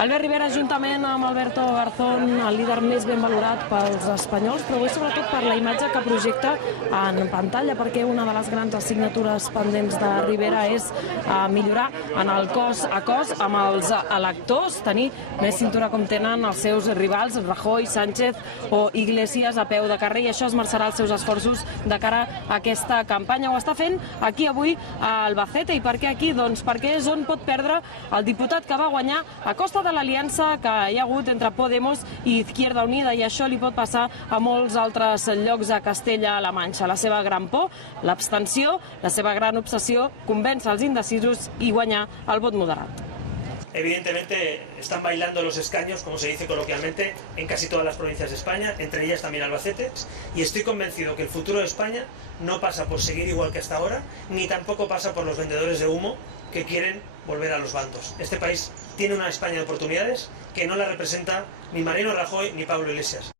Albert Rivera, juntament amb Alberto Garzón, el líder més ben valorat pels espanyols, però avui sobretot per la imatge que projecta en pantalla, perquè una de les grans assignatures pendents de Rivera és millorar en el cos a cos amb els electors, tenir més cintura com tenen els seus rivals, Rajoy, Sánchez o Iglesias a peu de carrer, i això esmerçarà els seus esforços de cara a aquesta campanya. Ho està fent aquí avui a Albacete. I per què aquí? Doncs perquè és on pot perdre el diputat que va guanyar a costa de l'aliança que hi ha hagut entre Podemos i Izquierda Unida, i això li pot passar a molts altres llocs a Castella-La Manxa. La seva gran por, l'abstenció, la seva gran obsessió, convèncer els indecisos i guanyar el vot moderat. Evidentemente están bailando los escaños, como se dice coloquialmente, en casi todas las provincias de España, entre ellas también Albacete, y estoy convencido que el futuro de España no pasa por seguir igual que hasta ahora, ni tampoco pasa por los vendedores de humo que quieren volver a los bandos. Este país tiene una España de oportunidades que no la representa ni Mariano Rajoy ni Pablo Iglesias.